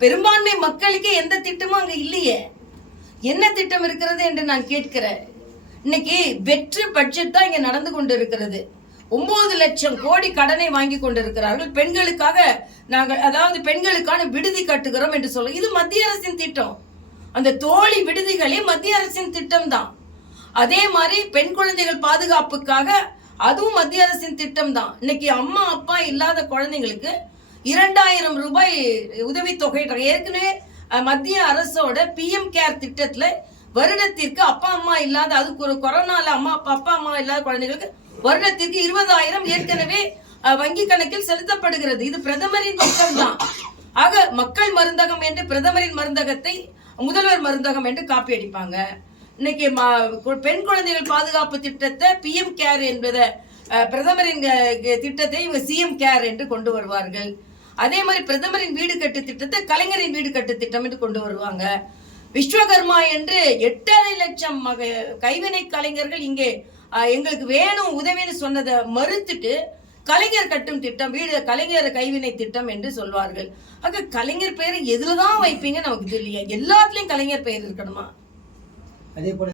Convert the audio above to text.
பெரும்பான்மை மக்களுக்கே எந்த திட்டமும் அங்க இல்லையே. என்ன திட்டம் இருக்கிறது என்று நான் கேட்கிறேன். இன்னைக்கு வெற்று பட்ஜெட் தான் இங்க நடந்து கொண்டு இருக்கிறது. 9 லட்சம் கோடி கடனை வாங்கி கொண்டிருக்கிறார்கள். பெண்களுக்காக நாங்கள், அதாவது பெண்களுக்கான விடுதி கட்டுகிறோம் என்று சொல்ல, இது மத்திய அரசின் திட்டம். அந்த தோழி விடுதிகளே மத்திய அரசின் திட்டம் தான். அதே மாதிரி பெண் குழந்தைகள் பாதுகாப்புக்காக அதுவும் மத்திய அரசின் திட்டம் தான். இன்னைக்கு அம்மா அப்பா இல்லாத குழந்தைங்களுக்கு 2000 ரூபாய் உதவித்தொகை. ஏற்கனவே மத்திய அரசோட PM கேர் திட்டத்துல வருடத்திற்கு அப்பா அம்மா இல்லாத, அதுக்கு ஒரு கொரோனால அப்பா அம்மா இல்லாத குழந்தைகளுக்கு வருடத்திற்கு 20,000 ஏற்கனவே வங்கி கணக்கில் செலுத்தப்படுகிறது. இது பிரதமரின் திட்டம் தான். ஆக மக்கள் மருந்தகம் என்று பிரதமரின் மருந்தகத்தை முதல்வர் மருந்தகம் என்று காப்பி அடிப்பாங்க. இன்னைக்கு பெண் குழந்தைகள் பாதுகாப்பு திட்டத்தை PM கேர் என்பத பிரதமரின் திட்டத்தை இவங்க CM கேர் என்று கொண்டு வருவார்கள். அதே மாதிரி பிரதமரின் வீடு கட்டு திட்டத்தை கலைஞரின் வீடு கட்டு திட்டம் என்று கொண்டு வருவாங்க. விஸ்வகர்மா என்று 8.5 லட்சம் கைவினை கலைஞர்கள் இங்கே எங்களுக்கு வேணும் உதவின்னு சொன்னதை மறுத்துட்டு கலைஞர் கட்டும் திட்டம், வீடு கலைஞர் கைவினை திட்டம் என்று சொல்வார்கள். ஆக கலைஞர் பெயரை எதுலதான் வைப்பீங்க நமக்கு தெரியல. எல்லாத்துலயும் கலைஞர் பெயர் இருக்கணுமா? அதே போல